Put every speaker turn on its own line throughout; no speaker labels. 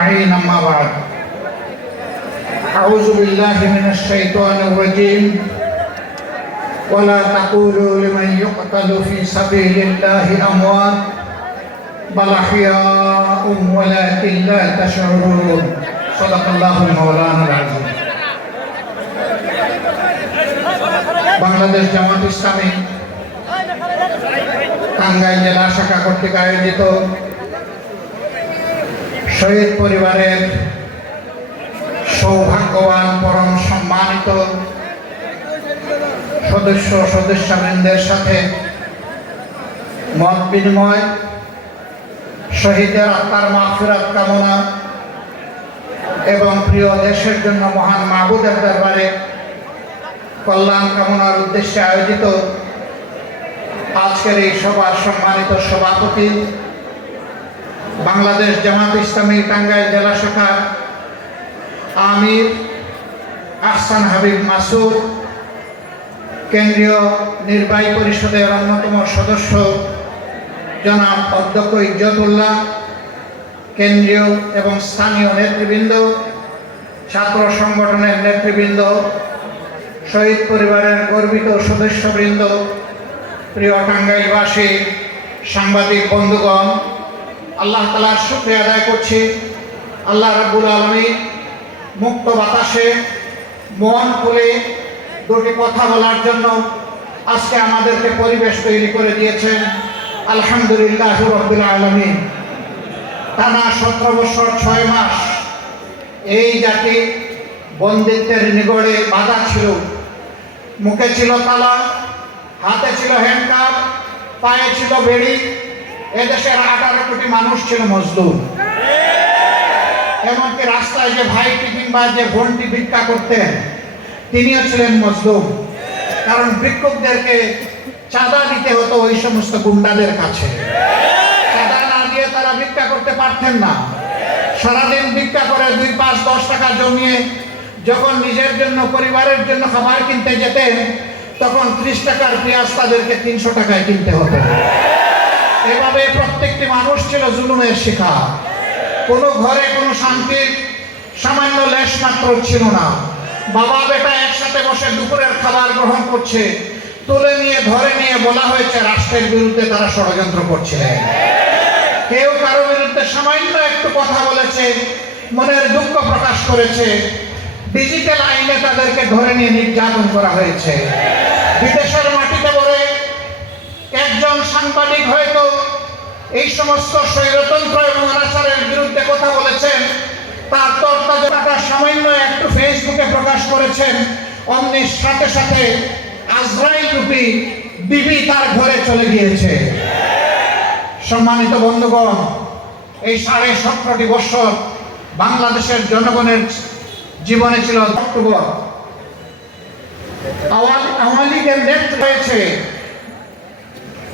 أجمعين أما بعد أعوذ بالله من الشيطان الرجيم ولا تقولوا لمن يقتل في سبيل الله أموات بل أحياء ولكن لا تشعرون صدق الله مولانا العظيم বাংলাদেশ জামাত ইসলামী টাঙ্গাইল জেলা শাখা কর্তৃক আয়োজিত শহীদ পরিবারের সৌভাগ্যবান, পরম সম্মানিত সদস্য সদস্যবৃন্দের সাথে মত বিনিময়, শহীদের আত্মার মাফিরাত কামনা এবং প্রিয় দেশের জন্য মহান মাহবুদের দরবারে কল্যাণ কামনার উদ্দেশ্যে আয়োজিত আজকের এই সভার সম্মানিত সভাপতি বাংলাদেশ জামাত ইসলামী টাঙ্গাইল জেলা শাখার আমির আহসান হাবিব মাসুদ, কেন্দ্রীয় নির্বাহী পরিষদের অন্যতম সদস্য জনাব অধ্যক্ষ ইজ্জতুল্লাহ, কেন্দ্রীয় এবং স্থানীয় নেতৃবৃন্দ, ছাত্র সংগঠনের নেতৃবৃন্দ, শহীদ পরিবারের গর্বিত সদস্যবৃন্দ, প্রিয় টাঙ্গাইলবাসী, সাংবাদিক বন্ধুগণ আল্লাহ তালার শুক্রিয়া আদায় করছি। আল্লাহ রাব্বুল আলমী মুক্ত বাতাসে, মন খুলে দুটি কথা বলার জন্য আজকে আমাদেরকে পরিবেশ তৈরি করে দিয়েছেন। আলহামদুলিল্লাহ রব্বুল আলমী টানা সতেরো বছর ছয় মাস এই জাতি বন্দিত্বের নিগড়ে বাধা ছিল। মুখে ছিল তালা, হাতে ছিল হ্যান্ডকাপ, পায়ে ছিল বেড়ি এদেশের আঠারো কোটি মানুষ ছিল মজদুর। এমনকি রাস্তায় যে ভাইটি কিংবা যে বোনটি ভিক্ষা করতেন তিনিও ছিলেন মজদুর। কারণ ভিক্ষুকদেরকে চাঁদা দিতে হতো ওই সমস্ত গুন্ডাদের কাছে। চাঁদা না দিয়ে তারা ভিক্ষা করতে পারতেন না। সারাদিন ভিক্ষা করে দুই পাঁচ দশ টাকা জমিয়ে যখন নিজের জন্য, পরিবারের জন্য খাবার কিনতে যেতেন, তখন ত্রিশ টাকার পেঁয়াজ তাদেরকে তিনশো টাকায় কিনতে হতো। এভাবে প্রত্যেকটি মানুষ ছিল জুলুমের শিকার। কোনো ঘরে কোনো শান্তির সামান্য লেশ মাত্র ছিল না। বাবা বেটা একসাথে বসে দুপুরের খাবার গ্রহণ করছে। তুলে নিয়ে, ধরে নিয়ে বলা হয়েছে, রাষ্ট্রের বিরুদ্ধে তারা ষড়যন্ত্র করছিলেন কেউ কারও বিরুদ্ধে সামান্য একটু কথা বলেছে, মনের দুঃখ প্রকাশ করেছে। ডিজিটাল আইনে তাদেরকে ধরে নিয়ে নির্যাতন করা হয়েছে। বিদেশের সাংবাদিক হয়তো এই সমস্ত স্বৈরতন্ত্র এবং অনাচারের বিরুদ্ধে কথা বলেছেন। তার তর্কটা সামান্য একটু ফেসবুকে প্রকাশ করেছেন। অমনির সাথে সাথে আজরাইল রূপী বিবি তার ঘরে চলে গিয়েছে। সম্মানিত বন্ধুগণ, এই সাড়ে সতেরোটি বছর বাংলাদেশের জনগণের জীবনে ছিল অক্টোবর। আওয়ামী লীগের নেতৃত্ব হয়েছে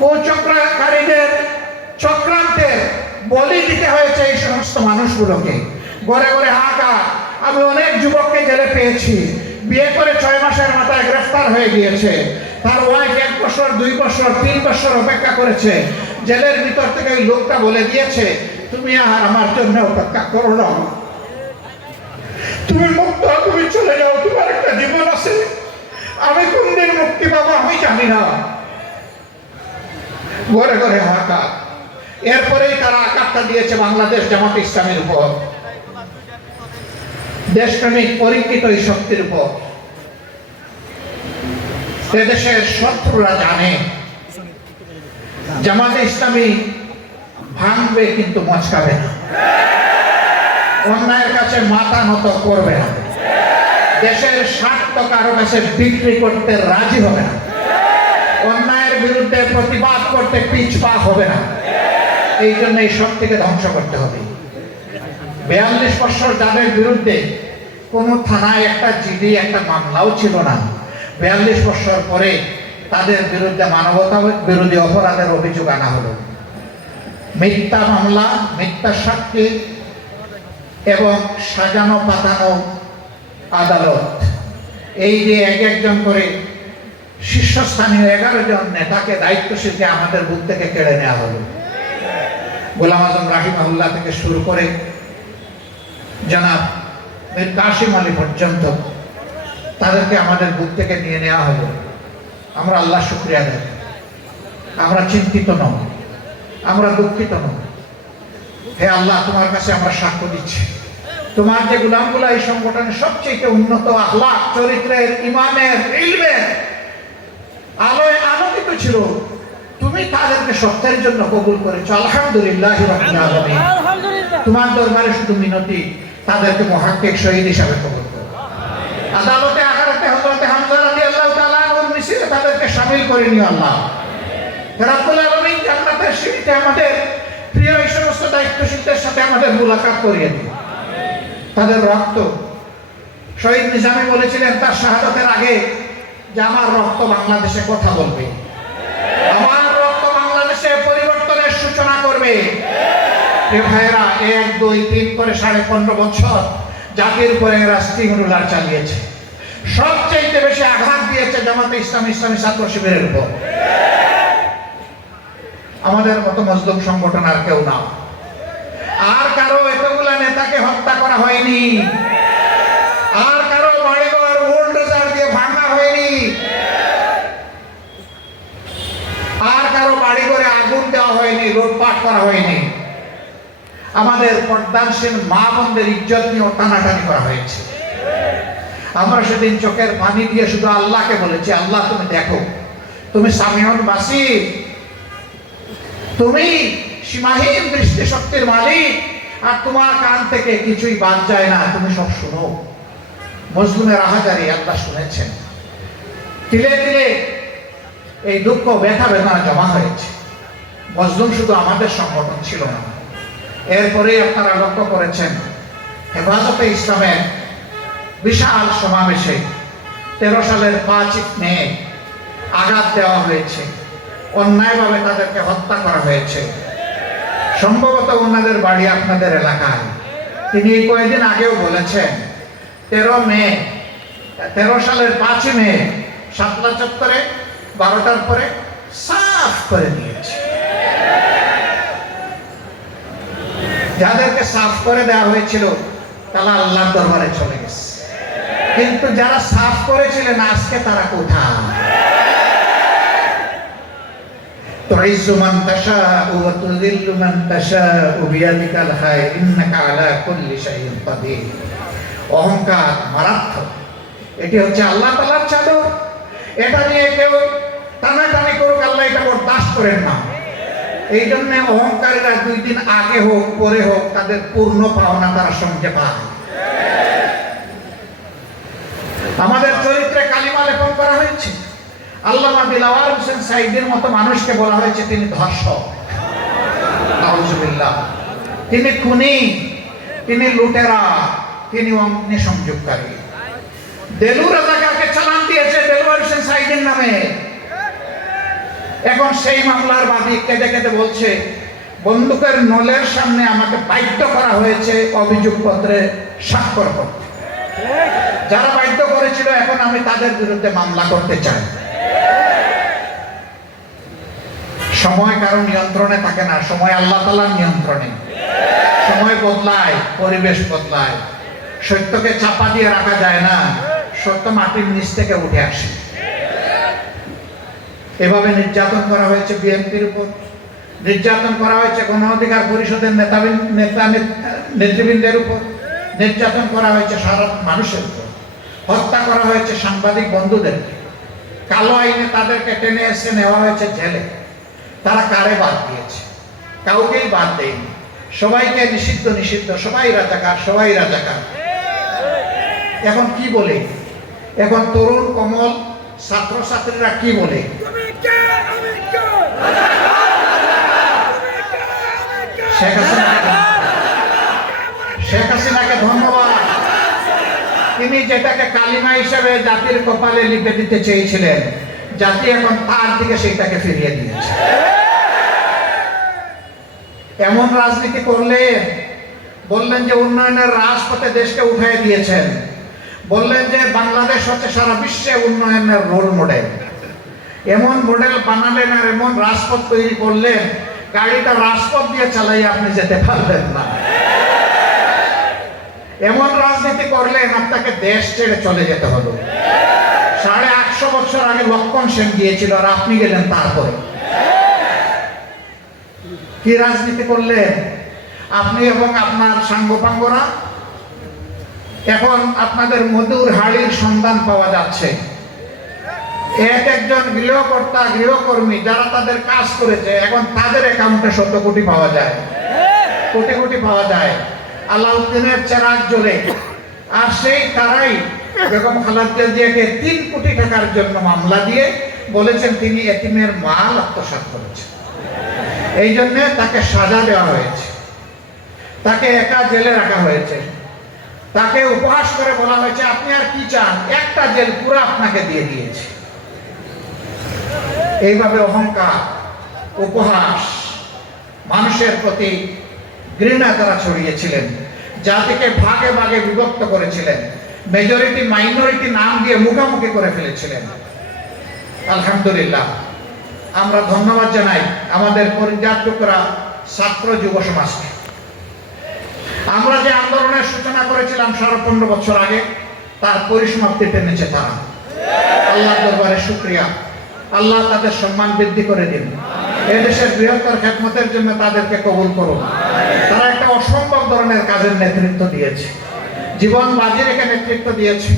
কুচক্রকারীদের চক্রান্তের বলি দিতে হয়েছে এই সমস্ত মানুষগুলোকে। ঘরে ঘরে হাঁকা আমি অনেক যুবককে জেলে পেয়েছি। বিয়ে করে ছয় মাসের মাথায় গ্রেফতার হয়ে গিয়েছে। তার ওয়াইফ এক বছর, দুই বছর, তিন বছর অপেক্ষা করেছে। জেলের ভিতর থেকে ওই লোকটা বলে দিয়েছে, তুমি আর আমার জন্য অপেক্ষা করো না। তুমি মুক্ত, তুমি চলে যাও, তোমার একটা জীবন আছে। আমি কোন দিন মুক্তি পাবো আমি জানি না। ঘরে ঘরে হাহাকার এরপরেই তারা আঘাতটা দিয়েছে বাংলাদেশ জামাত ইসলামের উপর। দেশপ্রেমিক পরীক্ষিত এই শক্তির উপর। এদেশের শত্রুরা জানে, জামাতে ইসলামী ভাঙবে কিন্তু মচকাবে না। অন্যায়ের কাছে মাথা নত করবে না। দেশের স্বার্থ কারও কাছে বিক্রি করতে রাজি হবে না। বিরুদ্ধে প্রতিবাদ করতে পিছপা হবে না। এই জন্য এই শক্তিকে ধ্বংস করতে হবে। বিয়াল্লিশ বছর যাদের বিরুদ্ধে কোনো থানায় একটা জিডি, একটা মামলাও ছিল না, বিয়াল্লিশ বছর পরে তাদের বিরুদ্ধে মানবতা বিরোধী অপরাধের অভিযোগ আনা হলো। মিথ্যা মামলা, মিথ্যা সাক্ষী এবং সাজানো পাতানো আদালত। এই যে এক একজন করে শীর্ষস্থানীয় এগারো জন নেতাকে দায়িত্বশীলকে আমাদের থেকে কেড়ে নেওয়া হলো। গোলাম আজম রাহিমাহুল্লাহ থেকে শুরু করে জানাব মীর কাশিম আলী পর্যন্ত তাদেরকে আমাদের থেকে নিয়ে নেওয়া হলো। আমরা আল্লাহ শুক্রিয়া দেব আমরা চিন্তিত নই। আমরা দুঃখিত নই। হে আল্লাহ, তোমার কাছে আমরা সাক্ষ্য দিচ্ছি। তোমার যে গুলামগুলা এই সংগঠনের সবচেয়ে উন্নত আহ্লাক চরিত্রের, ইমানের, ইলমের তুমি তাদেরকে সত্যের জন্য কবুল করেছ। আলহামদুলিল্লাহ তোমার দরবারে শুধু মিনতি তাদেরকে মহাক্কিক শহীদ হিসাবে কবুল করো। আদালতে হজরতে হামজা মিছিলে তাদেরকে শামিল করে নিও আল্লাহ। রাব্বুল আলামিন জান্নাতের সিঁড়িতে আমাদের প্রিয় এই সমস্ত দায়িত্বশীলদের সাথে আমাদের মুলাকাত করিয়ে দিও তাদের রক্ত শহীদ নিজামী বলেছিলেন তার শাহাদতের আগে যে আমার রক্ত বাংলাদেশে কথা বলবে। করবে? এ ভাইয়েরা, এক, দুই, তিন করে সাড়ে পনেরো বছর জাতির উপরে এরা স্টিং রুলার চালিয়েছে। সবচেয়ে বেশি আঘাত দিয়েছে জামাতে ইসলাম ইসলামী ছাত্র শিবিরের উপর। আমাদের মতো মজলুম সংগঠন আর কেউ না। আর কারও এতগুলা নেতাকে হত্যা করা হয়নি। আর কারও বাড়িঘর বুলডোজার দিয়ে ভাঙা হয়নি আর কারও বাড়ি করে আগুন দেওয়া হয়নি, লুটপাট করা হয়নি। আমাদের পর্দানশীল মা বোনদের ইজ্জত নিয়ে টানাটানি করা হয়েছে। আমরা সেদিন চোখের পানি দিয়ে শুধু আল্লাহকে বলেছি, আল্লাহ, তুমি দেখো, তুমি সামিয়ন বাসি। তুমি সীমাহীন দৃষ্টি শক্তির মালিক, আর তোমার কান থেকে কিছুই বাদ যায় না। তুমি সব শুনো। মজলুমের আহাজারি আল্লাহ শুনেছেন। তিলে তিলে এই দুঃখ, ব্যথা বেদনা জমা হয়েছে। মজলুম শুধু আমাদের সংগঠন ছিল না। এরপরে আপনারা লক্ষ্য করেছেন, হেফাজতে ইসলামের বিশাল সমাবেশে তেরো সালের পাঁচ মে আঘাত দেওয়া হয়েছে। অন্যায়ভাবে তাদেরকে হত্যা করা হয়েছে। সম্ভবত ওনাদের বাড়ি আপনাদের এলাকায়। তিনি কয়েকদিন আগেও বলেছেন, তেরো মে, তেরো সালের পাঁচই মে সাতলা চত্বরে বারোটার পরে সাফ করে দিয়েছে যাদেরকে সাফ করে দেওয়া হয়েছিল তারা আল্লাহর দরবারে চলে গেছে কিন্তু যারা সাফ করেছিলেন আজকে তারা কোথায় تعز من تشاء وتذل من تشاء بيدك الخير انك على كل شيء قدير অহংকার মারাত্মক এটি হচ্ছে আল্লাহ তালার চাদর এটা নিয়ে কেউ টানাটানি করুক, আল্লাহ এটা বরদাস্ত করেন না। এই জন্য অহংকারীরা দুই দিন আগে হোক, পরে হোক, তাদের পূর্ণ পাওনা তারা সঙ্গে পায়। আমাদের চরিত্রে কালিমা লেপন করা হয়েছে। আল্লামা দিলাওয়ার হোসেন সাইদের মতো মানুষকে বলা হয়েছে তিনি ধর্ষক। তিনি খুনি, তিনি লুটেরা, তিনি অগ্নি সংযোগকারী দেলু রাজাকারকে চালান দিয়েছে দেলওয়ার হোসেন সাইদের নামে। এখন সেই মামলার বাদী কেঁদে কেঁদে বলছে, বন্দুকের নলের সামনে আমাকে বাধ্য করা হয়েছে অভিযোগপত্রে স্বাক্ষর করতে। যারা বাধ্য করেছিল, এখন আমি তাদের বিরুদ্ধে মামলা করতে চাই। সময় কারও নিয়ন্ত্রণে থাকে না, সময় আল্লাহ তালার নিয়ন্ত্রণে। সময় বদলায়, পরিবেশ বদলায়। সত্যকে চাপা দিয়ে রাখা যায় না, সত্য মাটির নিচ থেকে উঠে আসে। এভাবে নির্যাতন করা হয়েছে বিএনপির উপর। নির্যাতন করা হয়েছে গণ অধিকার পরিষদের নেতা নেতা নেতৃবৃন্দের উপর। নির্যাতন করা হয়েছে সারা মানুষের উপর। হত্যা করা হয়েছে সাংবাদিক বন্ধুদেরকে। কালো আইনে তাদেরকে টেনে এসে নেওয়া হয়েছে জেলে। তারা কারে বাদ দিয়েছে? কাউকেই বাদ দেয়নি। সবাইকে নিষিদ্ধ নিষিদ্ধ। সবাই রাজাকার সবাই রাজাকার। এখন কি বলে? এখন তরুণ, কমল ছাত্রছাত্রীরা কি বলে? শেখ হাসিনাকে শেখ হাসিনাকে ধন্যবাদ। তিনি যেটাকে কালিমা হিসেবে জাতির কপালে লিখে দিতে চেয়েছিলেন জাতি এখন তার দিকে সেটাকে ফিরিয়ে দিয়েছে। এমন রাজনীতি করলে বললেন যে উন্নয়নের রাজপথে দেশকে উঠাই দিয়েছেন। বললেন যে বাংলাদেশ হচ্ছে সারা বিশ্বে উন্নয়নের রোল মডেল এমন মডেল বানালেন আর এমন রাজপথ তৈরি করলেন, গাড়িটা রাজপথ দিয়ে চালাই আপনি যেতে পারবেন না। এমন রাজনীতি করলেন, আপনাকে দেশ ছেড়ে চলে যেতে হলো। সাড়ে আটশো বছর আগে লক্ষণ সেন দিয়েছিল আর আপনি গেলেন তারপরে। কি রাজনীতি করলেন? আপনি এবং আপনার সাঙ্গপাঙ্গরা এখন আপনাদের মধুর হাড়ির সন্ধান পাওয়া যাচ্ছে। এক একজন গৃহকর্তা, গৃহকর্মী যারা তাদের কাজ করেছে, এখন তাদের অ্যাকাউন্টে শত কোটি পাওয়া যায়। কোটি কোটি পাওয়া যায়। আলাউদ্দিনের চেরাগ জোরে আর সেই তারাই বেগম খালাদ্দা জিয়াকে তিন কোটি টাকার জন্য মামলা দিয়ে বলেছেন তিনি এতিমের মাল আত্মসাৎ করেছেন। এই জন্য তাকে সাজা দেওয়া হয়েছে। তাকে একা জেলে রাখা হয়েছে। তাকে উপহাস করে বলা হয়েছে, আপনি আর কি চান? একটা জেল পুরো আপনাকে দিয়ে দিয়েছে। এইভাবে অহংকার, উপহাস, মানুষের প্রতি ঘৃণা তারা ছড়িয়েছিলেন, জাতিকে ভাগে ভাগে বিভক্ত করেছিলেন মেজরিটি মাইনরিটি নাম দিয়ে মুখামুখি করে ফেলেছিলেন। আলহামদুলিল্লাহ, আমরা ধন্যবাদ জানাই আমাদের পরিজাত ছাত্র যুব সমাজকে। আমরা যে আন্দোলনের সূচনা করেছিলাম সাড়ে পনেরো বছর আগে, তার পরিসমাপ্তি টেনেছে তারা। আল্লাহ দরবারে শুক্রিয়া। আল্লাহ তাদের সম্মান বৃদ্ধি করে দিন। এদেশের বৃহত্তর খেদমতের জন্য তাদেরকে কবুল করুন। তারা একটা অসম্ভব ধরনের কাজের নেতৃত্ব দিয়েছে। জীবন বাজি রেখে নেতৃত্ব দিয়েছে।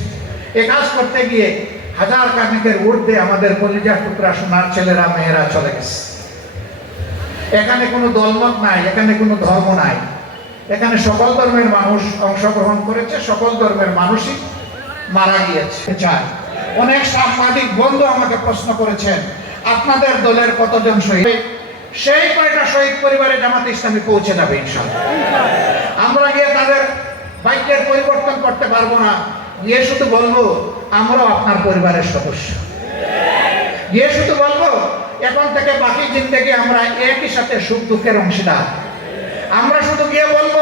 এ কাজ করতে গিয়ে হাজার কার্মিকের ঊর্ধ্বে আমাদের কলিজার টুকরা সোনার ছেলেরা, মেয়েরা চলে গেছে। এখানে কোনো দলমত নাই, এখানে কোনো ধর্ম নাই। এখানে সকল ধর্মের মানুষ অংশগ্রহণ করেছে, সকল ধর্মের মানুষই মারা গিয়েছে। চায় অনেক সাংবাদিক বন্ধু আমাকে প্রশ্ন করেছেন, আপনাদের দলের কতজন শহীদ? সেই কয়টা শহীদ পরিবারে জামাত ইসলামী পৌঁছে যাবে আমরা গিয়ে তাদের বাইকের পরিবর্তন করতে পারব না। গিয়ে শুধু বলব, আমরাও আপনার পরিবারের সদস্য। গিয়ে শুধু বলব, এখন থেকে বাকি জিন্দগি আমরা একই সাথে সুখ দুঃখের অংশীদার। আমরা শুধু গিয়ে বলব,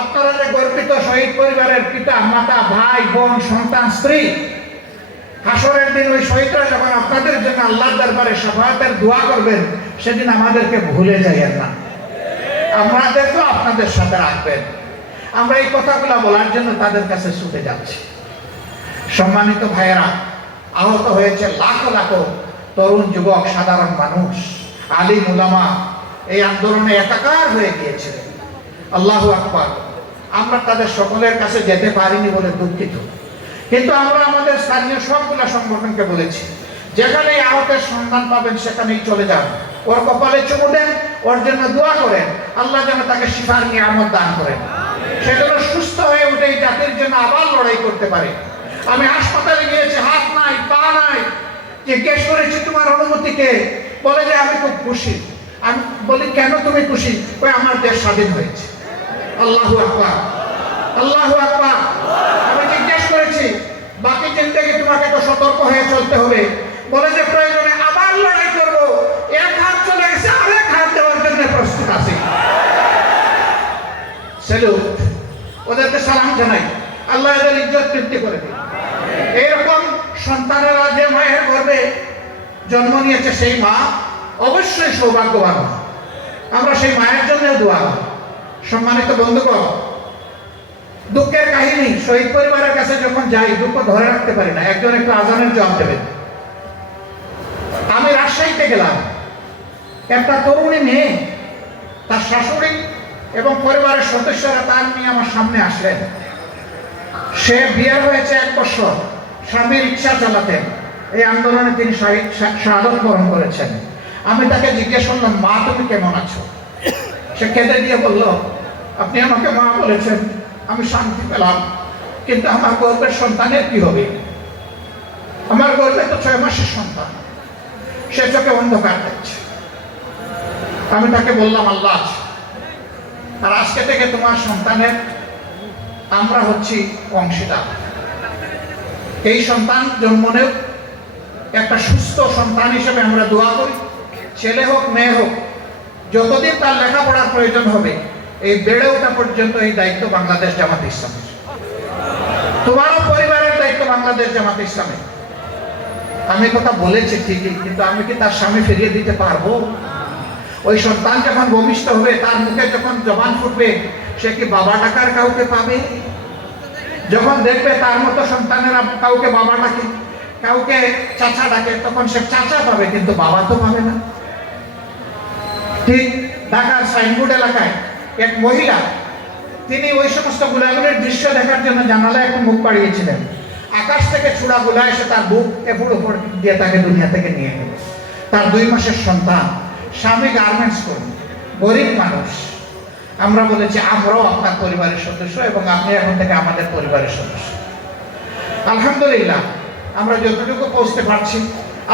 আপনারা যে গর্বিত শহীদ পরিবারের পিতা, মাতা, ভাই, বোন, সন্তান, স্ত্রী, হাসরের দিন ওই শহীদরা যখন আপনাদের জন্য আল্লাহ দরবারে সফায়তের দোয়া করবেন, সেদিন আমাদেরকে ভুলে যাইয়েন না। আমাদের তো আপনাদের সাথে রাখবেন। আমরা এই কথাগুলো বলার জন্য তাদের কাছে ছুটে যাচ্ছি। সম্মানিত ভাইয়েরা, আহত হয়েছে লাখো লাখো তরুণ যুবক, সাধারণ মানুষ আলী মুলামা এই আন্দোলনে একাকার হয়ে গিয়েছিলেন। আল্লাহ আকবর। আমরা তাদের সকলের কাছে যেতে পারিনি বলে দুঃখিত। কিন্তু আমরা আমাদের স্থানীয় সবগুলা সংগঠনকে বলেছি, যেখানে আহতের সন্ধান পাবেন সেখানেই চলে যান। ওর কপালে চুমু দেন, ওর জন্য দোয়া করেন, আল্লাহ যেন তাকে শিফার নিয়ে নিয়ামত দান করেন। সে যেন সুস্থ হয়ে উঠে এই জাতির জন্য আবার লড়াই করতে পারে। আমি হাসপাতালে গিয়েছি, হাত নাই, পা নাই। জিজ্ঞেস করেছি তোমার অনুমতিকে বলে যে আমি খুব খুশি। আমি বলি, কেন তুমি খুশি? ওই আমার দেশ স্বাধীন হয়েছে। আল্লাহ আকবার। আল্লাহ আকবার। আমি জিজ্ঞেস করেছি, বাকি জিন্দগি তোমাকে তো সতর্ক হয়ে চলতে হবে। বলে যে, প্রয়োজনে আবার লড়াই করব। এক হাত চলে গেছে, আরেক হাত দেওয়ার জন্য প্রস্তুত আছি। স্যালুট ওদেরকে সালাম জানাই। আল্লাহ এদের ইজ্জত বৃদ্ধি করে দিন এইরকম সন্তানেরা যে মায়ের গর্ভে জন্ম নিয়েছে, সেই মা অবশ্যই সৌভাগ্যবান। আমরা সেই মায়ের জন্য দোয়া সম্মানিত বন্ধুগণ, দুঃখের কাহিনী শহীদ পরিবারের কাছে যখন যাই, দুঃখ ধরে রাখতে পারি না। একজন একটু আজানের জবাব দেবেন। আমি রাজশাহীতে গেলাম। একটা তরুণী মেয়ে, তার শাশুড়ি এবং পরিবারের সদস্যরা তার নিয়ে আমার সামনে আসলেন। সে বিয়ে হয়েছে এক বছর। স্বামীর ইচ্ছা চালাতেন। এই আন্দোলনে তিনি শাহাদত বরণ করেছেন। আমি তাকে জিজ্ঞেস করলাম, মা, তুমি কেমন আছো? সে কেঁদে দিয়ে বলল, আপনি আমাকে মা বলেছেন, আমি শান্তি পেলাম। কিন্তু আমার গর্বের সন্তানের কি হবে? আমার গর্বে তো ছয় মাসের সন্তান। সে চোখে অন্ধকার দেখছে। আমি তাকে বললাম, আল্লাহ। আর আজকে থেকে তোমার সন্তানের আমরা হচ্ছি অংশীদার। এই সন্তান জন্ম একটা সুস্থ সন্তান হিসেবে আমরা দোয়া করি। ছেলে হোক, মেয়ে হোক, যতদিন তার লেখাপড়ার প্রয়োজন হবে, এই বেড়ে ওঠা পর্যন্ত এই দায়িত্ব বাংলাদেশ জামাত ইসলামের। তোমারও পরিবারের দায়িত্ব বাংলাদেশ জামাত ইসলামের। আমি কথা বলেছি ঠিকই, কিন্তু আমি কি তার স্বামী ফিরিয়ে দিতে পারব? ওই সন্তান যখন ভূমিষ্ঠ হবে, তার মুখে যখন জবান ফুটবে, সে কি বাবা ডাকার কাউকে পাবে? যখন দেখবে তার মতো সন্তানেরা কাউকে বাবা ডাকে, কাউকে চাচা ডাকে, তখন সে চাচা পাবে, কিন্তু বাবা তো পাবে না। ঠিক ঢাকার সাইনবোর্ড এলাকায় এক মহিলা, তিনি ওই সমস্ত গুলাগুলির দৃশ্য দেখার জন্য জানালায় একটু মুখ পাড়িয়েছিলেন। আকাশ থেকে ছুড়া গুলা এসে তার বুক এপুর উপর দিয়ে তাকে দুনিয়া থেকে নিয়ে গেল। তার দুই মাসের সন্তান, স্বামী গার্মেন্টস কর্মী গরিব মানুষ। আমরা বলেছি, আমরাও আপনার পরিবারের সদস্য এবং আপনি এখন থেকে আমাদের পরিবারের সদস্য। আলহামদুলিল্লাহ, আমরা যতটুকু পৌঁছতে পারছি,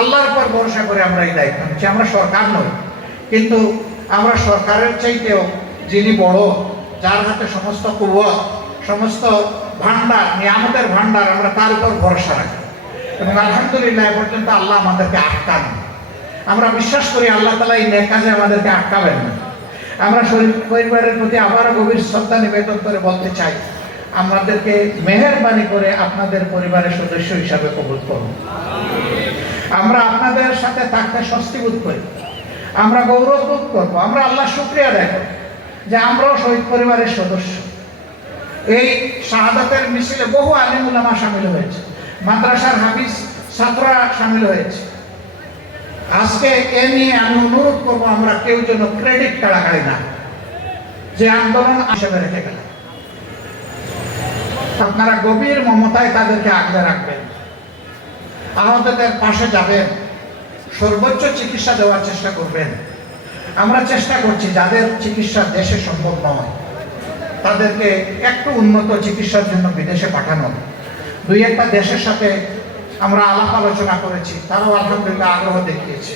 আল্লাহর পর ভরসা করে আমরা এই দায়িত্ব নিচ্ছি। আমরা সরকার নই কিন্তু আমরা সরকারের চাইতেও যিনি বড়, যার হাতে সমস্ত কুয়ত সমস্ত ভান্ডার নিয়ামতের ভান্ডার আমরা তার উপর ভরসা রাখি। এবং আলহামদুলিল্লাহ এ পর্যন্ত আল্লাহ আমাদেরকে আটকান। আমরা বিশ্বাস করি আল্লাহ তালা এই কাজে আমাদেরকে আটকাবেন না। আমরা শরীর, পরিবারের প্রতি আবারও গভীর শ্রদ্ধা নিবেদন করে বলতে চাই, আমাদেরকে মেহেরবানি করে আপনাদের পরিবারের সদস্য হিসাবে কবুল করুন। আমরা আপনাদের সাথে থাকতে স্বস্তি বোধ করি। আমরা গৌরব বোধ করব, আমরা আল্লাহ শুক্রিয়া দেখো যে আমরাও শহীদ পরিবারের সদস্য। এই শাহাদাতের মিছিলে বহু আলিম উলামা সামিল হয়েছে, মাদ্রাসার হাফিজ ছাত্ররা সামিল হয়েছে। আজকে এ নিয়ে আমি অনুরোধ করব, আমরা কেউ যেন ক্রেডিট কাড়াকাড়ি না, যে আন্দোলন হিসেবে রেখে গেল আপনারা গভীর মমতায় তাদেরকে আগলে রাখবেন। আহতদের পাশে যাবেন। সর্বোচ্চ চিকিৎসা দেওয়ার চেষ্টা করবেন। আমরা চেষ্টা করছি, যাদের চিকিৎসা দেশে সম্ভব নয়, তাদেরকে একটু উন্নত চিকিৎসার জন্য বিদেশে পাঠানো। দুই একটা দেশের সাথে আমরা আলাপ আলোচনা করেছি, তারাও আলহামদুলিল্লাহ আগ্রহ দেখিয়েছে।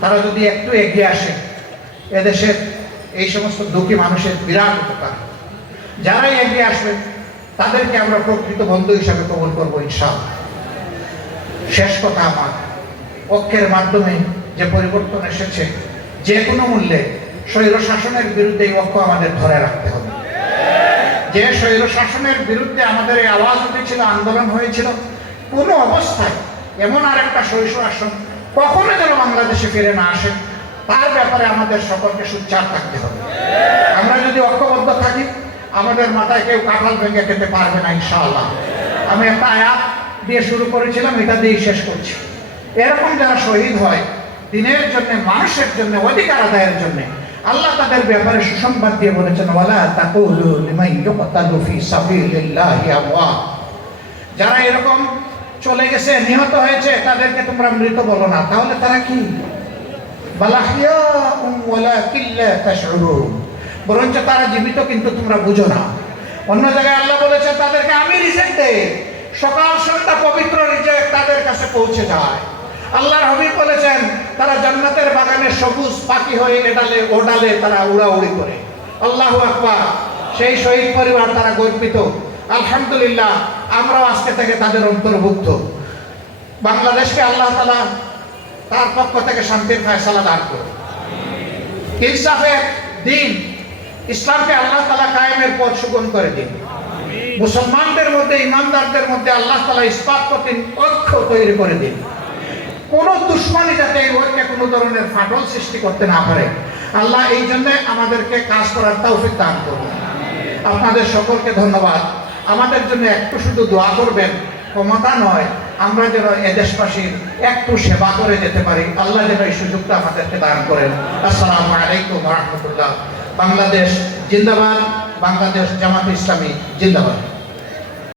তারা যদি একটু এগিয়ে আসে, এদেশের এই সমস্ত দুঃখী মানুষের বিরাট উপকার। যারাই এগিয়ে আসবে, তাদেরকে আমরা প্রকৃত বন্ধু হিসাবে কবুল করব ইনশাআল্লাহ। শেষ কথা আমার। ঐক্যের মাধ্যমে যে পরিবর্তন এসেছে, যে কোনো মূল্যে স্বৈর শাসনের বিরুদ্ধে এই ঐক্য আমাদের ধরে রাখতে হবে। যে স্বৈর শাসনের বিরুদ্ধে আমাদের এই আওয়াজ উঠেছিল, আন্দোলন হয়েছিল, কোনো অবস্থায় এমন আর একটা শৈশ আসন কখনো যেন বাংলাদেশে ফিরে না আসে, তার ব্যাপারে আমাদের সকলকে সুচ্চার থাকতে হবে। আমরা যদি ঐক্যবদ্ধ থাকি, আমাদের মাথায় কেউ কাঁঠাল ভেঙে খেতে পারবে না, ইনশাআল্লাহ। আমি একটা আয়াত দিয়ে শুরু করেছিলাম, এটা দিয়েই শেষ করছি। এরকম যারা শহীদ হয়, দিনের জন্য, মানুষের জন্য, অধিকার আদায়ের জন্য, আল্লাহ তাদের ব্যাপারে সুসংবাদ দিয়ে বলেছেন, ওয়ালা তাকুলু লিমান ইউকতালু সাবিলিল্লাহি যারা এরকম চলে গেছে, নিহত হয়েছে, তাদেরকে তোমরা মৃত বলো না। তাহলে তারা কি? বরঞ্চ তারা জীবিত, কিন্তু তোমরা বুঝো না। অন্য জায়গায় আল্লাহ বলেছে তাদেরকে আমি রিজেক্ট দেই। সকাল সন্ধ্যা পবিত্র রিজেক্ট তাদের কাছে পৌঁছে যায়। আল্লাহর হাবিব বলেছেন, তারা জান্নাতের বাগানে সবুজ পাখি হয়ে এডালে ওডালে তারা উড়াউড়ি করে। আল্লাহ আকবার। সেই শহীদ পরিবার তারা গর্বিত। আলহামদুলিল্লাহ, আমরাও আজকে থেকে তাদের অন্তর্ভুক্ত। বাংলাদেশকে আল্লাহ তালা তার পক্ষ থেকে শান্তির ফয়সালা দান করুন। ইনসাফের দিন ইসলামকে আল্লাহ তালা কায়েমের পথ সুগম করে দিন। মুসলমানদের মধ্যে, ইমানদারদের মধ্যে আল্লাহ তালা ইস্পাত করতেন ঐক্য তৈরি করে দিন। কোন দুশ্মনী যাতে এই ঐক্যে কোনো ধরনের ফাটল সৃষ্টি করতে না পারে। আল্লাহ এই জন্য আমাদেরকে কাজ করার তৌফিক দান করুন। আপনাদের সকলকে ধন্যবাদ। আমাদের জন্য একটু শুধু দোয়া করবেন, ক্ষমতা নয়, আমরা যেন এদেশবাসীর একটু সেবা করে যেতে পারি। আল্লাহ যেন এই সুযোগটা আমাদেরকে দান করেন। আসসালামু আলাইকুম রহমতুল্লাহ। বাংলাদেশ জিন্দাবাদ, বাংলাদেশ জামাত ইসলামী জিন্দাবাদ।